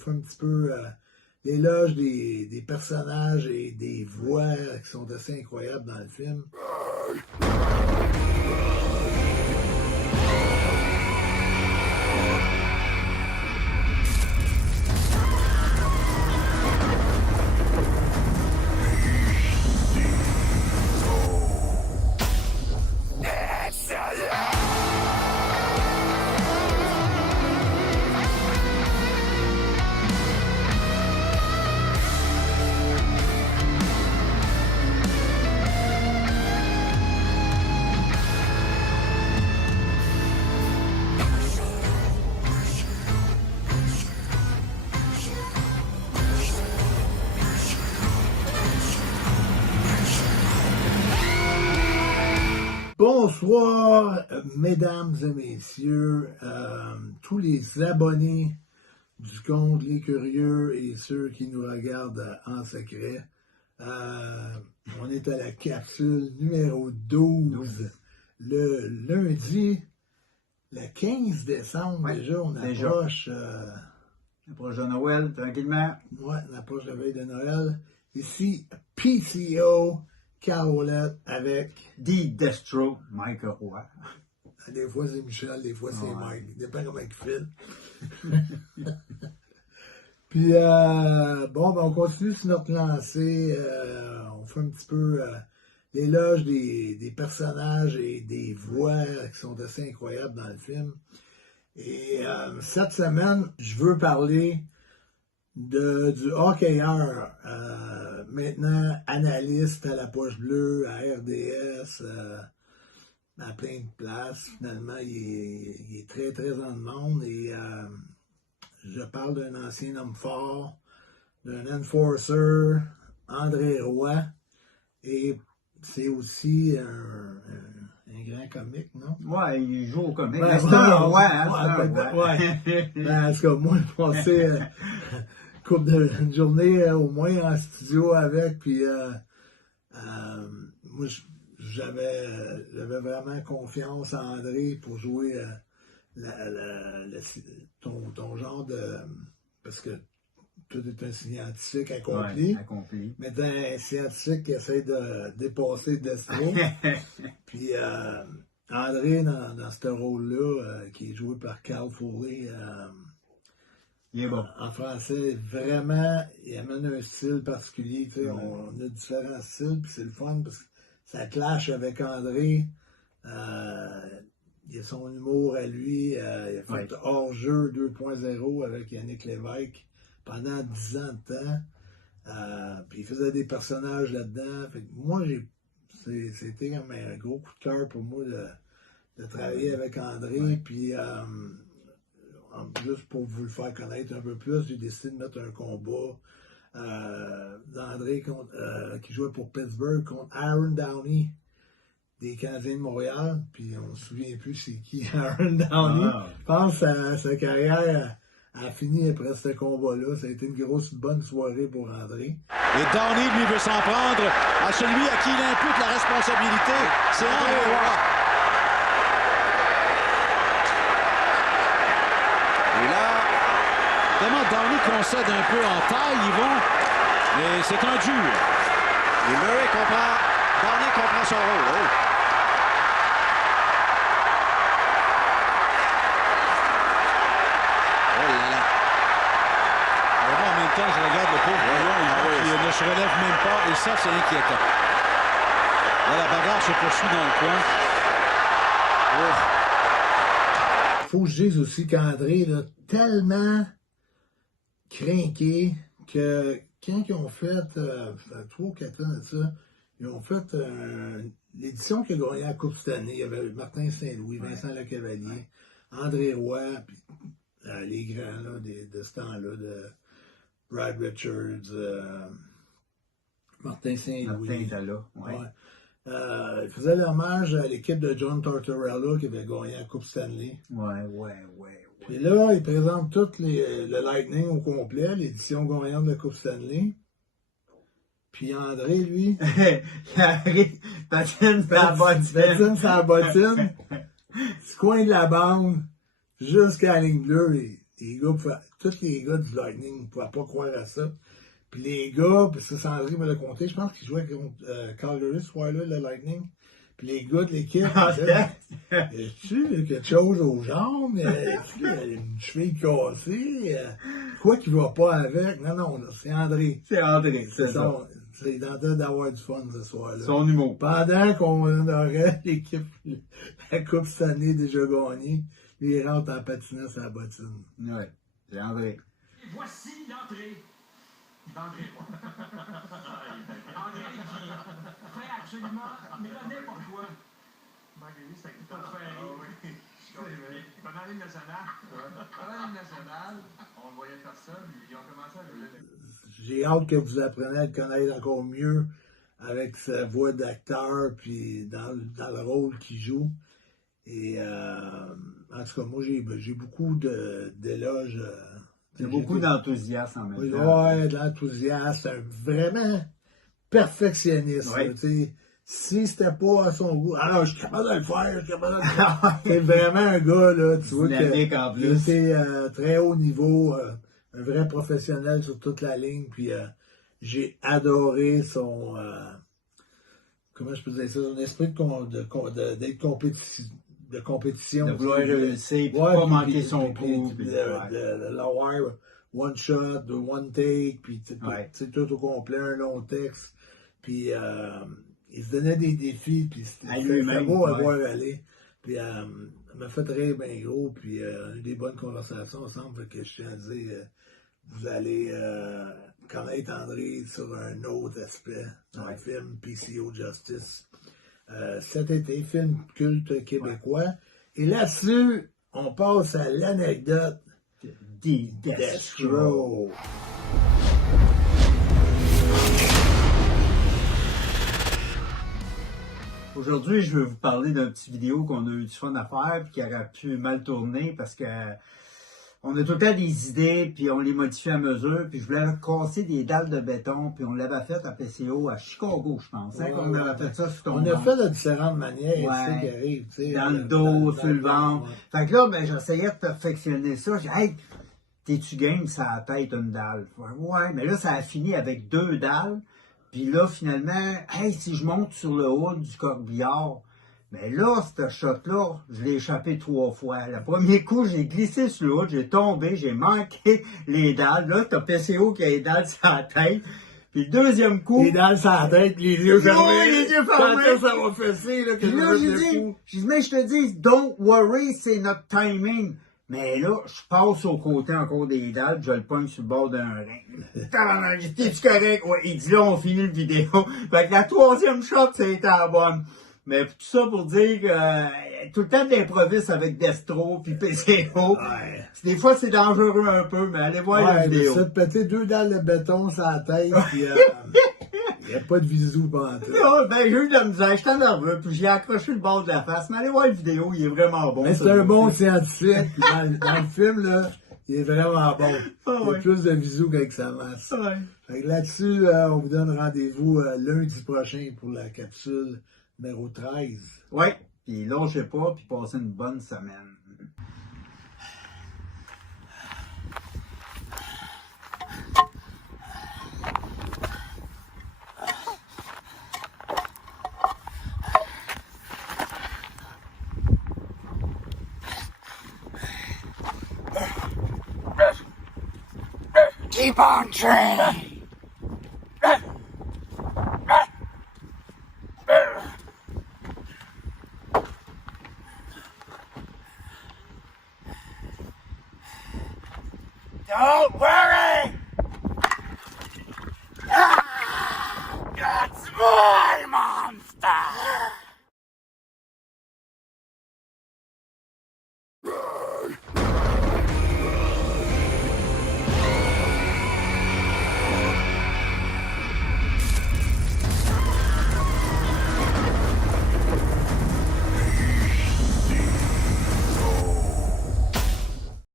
fait un petit peu l'éloge des personnages et des voix qui sont assez incroyables dans le film. Bonsoir, mesdames et messieurs, tous les abonnés du compte Les Curieux et ceux qui nous regardent en secret. On est à la capsule numéro 12, le lundi, le 15 décembre, ouais, déjà, on approche... Approche de Noël, tranquillement. Ouais, on approche la veille de Noël. Ici, PCO... Carolette avec The Destro, Mike Roy. Des fois c'est Michel, des fois c'est Mike. Dépend comment il file. Puis bon, ben on continue sur notre lancée. On fait un petit peu l'éloge des personnages et des voix qui sont assez incroyables dans le film. Et cette semaine, je veux parler du hockeyeur, maintenant analyste à la Poche Bleue, à RDS, à plein de places. Finalement, il est très, très en demande. Et je parle d'un ancien homme fort, d'un enforcer, André Roy. Et c'est aussi un grand comique, non? Ouais, il joue au comique. Ouais, c'est un roi, hein? Ouais. Ben, en tout cas, moi, je pensais... une journée au moins en studio avec, puis moi j'avais vraiment confiance en André pour jouer ton genre de... Parce que tout est un scientifique accompli, mais un scientifique qui essaie de dépasser Destro. Puis André, dans ce rôle-là, qui est joué par Carl Foley, il est bon. En français, vraiment, il amène un style particulier. Tu sais, on a différents styles, puis c'est le fun parce que ça clash avec André. Il a son humour à lui. Il a fait Hors-jeu 2.0 avec Yannick Lévesque pendant 10 ans de temps. Puis il faisait des personnages là-dedans. Fait que moi, c'était comme un gros coup de cœur pour moi de travailler avec André. Puis juste pour vous le faire connaître un peu plus, j'ai décidé de mettre un combat d'André qui jouait pour Pittsburgh contre Aaron Downey des Canadiens de Montréal. Puis on ne se souvient plus c'est qui Aaron Downey. Je pense que sa carrière a fini après ce combat-là. Ça a été une bonne soirée pour André. Et Downey, lui, veut s'en prendre à celui à qui il impute la responsabilité. C'est André Roy. Et là, vraiment, Downey concède un peu en taille, Yvon, mais c'est un dur. Et Murray Downey comprend son rôle. Oh. Oh là là. Vraiment, en même temps, je regarde le pauvre voyant, il ne se relève même pas, et ça, c'est inquiétant. Là, la bagarre se poursuit dans le coin. Oh. Faut que je dise aussi qu'André a tellement craqué que quand ils ont fait, 3 ou 4 ans de ça, ils ont fait l'édition qui a gagné la Coupe cette année. Il y avait Martin Saint-Louis, Vincent Lecavalier, André Roy, puis les grands là, de ce temps-là, de Brad Richards, Martin Saint-Louis. Martin était là, il faisait l'hommage à l'équipe de John Tortorella qui avait gagné la Coupe Stanley. Puis là, il présente tout le Lightning au complet, l'édition gagnante de la Coupe Stanley. Puis André, lui... il patine sa bottine. Du coin de la bande jusqu'à la ligne bleue. tous les gars du Lightning ne pouvaient pas croire à ça. Puis les gars, puis ça, Sandry me l'a compté, je pense qu'ils jouaient contre Calgary ce soir-là, le Lightning. Puis les gars de l'équipe, tu quelque chose aux jambes, une cheville cassée, quoi qu'il va pas avec? Non, c'est André. C'est André, c'est ça. C'est en train d'avoir du fun ce soir-là. Son humour. Pendant qu'on aurait l'équipe, la Coupe cette année déjà gagnée, lui, il rentre en patinant sur la bottine. Oui, c'est André. Et voici l'entrée d'André Roy. André qui fait absolument n'importe quoi. Marguerite, c'est tout à fait. Pendant la Ligue nationale. Pendant la Ligue nationale, on le voyait faire ça, puis ils ont commencé à le. J'ai hâte que vous appreniez à le connaître encore mieux avec sa voix d'acteur, puis dans le rôle qu'il joue. Et en tout cas, moi, j'ai beaucoup d'éloges. Il y a beaucoup d'enthousiasme en même temps. Oui, de l'enthousiasme. Vraiment perfectionniste. Ouais. Là, si c'était pas à son goût, alors je suis capable de le faire, je suis capable de le faire. C'est vraiment un gars, là, tu vois, Dynamique en plus. il était très haut niveau, un vrai professionnel sur toute la ligne, puis j'ai adoré son, comment je peux dire ça, son esprit d'être compétition. De vouloir réussir, puis Ouais, pas puis- manquer puis- son puis- coup. puis puis- de l'avoir one shot, de one take, puis Ouais. tout au complet, un long texte. Puis il se donnait des défis, puis À c'était lui-même, beau à ouais. voir aller. Puis ça m'a fait rire bien gros, puis on a eu des bonnes conversations ensemble, fait que je tiens à dire, vous allez connaître André sur un autre aspect dans le film PCO Justice. Cet été, film culte québécois. Et là-dessus, on passe à l'anecdote Destro. Aujourd'hui, je veux vous parler d'un petit vidéo qu'on a eu du fun à faire puis qui aurait pu mal tourner parce que on a tout le temps des idées puis on les modifie à mesure. Puis je voulais casser des dalles de béton puis on l'avait fait à PCO à Chicago, je pense. Ouais, qu'on avait fait ça sur ton On a ventre. fait de différentes manières, Ouais. c'est ça qui arrive. Tu sais, Dans le dos, sur le ventre. ouais. Fait que là, ben, j'essayais de perfectionner ça. J'ai dit, hey, t'es-tu game, ça a tête une dalle? Ouais, mais là, ça a fini avec 2 dalles. Puis là, finalement, hey, si je monte sur le haut du corbillard, mais là, ce shot-là, je l'ai échappé 3 fois. Le premier coup, j'ai glissé sur le haut, j'ai tombé, j'ai manqué les dalles. Là, t'as PCO qui a les dalles sur la tête. Puis le deuxième coup, Les dalles sur la tête, les yeux fermés. Ouais, les yeux fermés. Quand ça va fesser, là, que puis là, je j'ai le dit, fou. mais je te dis, don't worry, c'est notre timing. Mais là, je passe au côté encore des dalles, je le pogne sur le bord d'un ring. Tabarnak, j'ai dit, t'es-tu correct? Ouais, il dit là, on finit le vidéo. Fait que la 3e shot, c'était la bonne. Mais tout ça pour dire que tout le temps d'improvise avec Destro puis PCO. Ouais. Des fois, c'est dangereux un peu, mais allez voir la Ouais, vidéo. ça de péter 2 dalles de béton sur la tête, puis il n'y a pas de bisous pendant tout. Non, ben, j'ai eu de la misère, j'étais nerveux, puis j'ai accroché le bord de la face. Mais allez voir la vidéo, il est vraiment bon. Mais ça, c'est un là. bon scientifique, puis dans le film, là, il est vraiment bon. Ah, Il y a ouais. plus de bisous qu'avec sa masse. Ouais. Fait que là-dessus, on vous donne rendez-vous lundi prochain pour la capsule numéro 13. Ouais, puis lâchez pas, puis passez une bonne semaine. Keep on train. Don't worry. Got some more.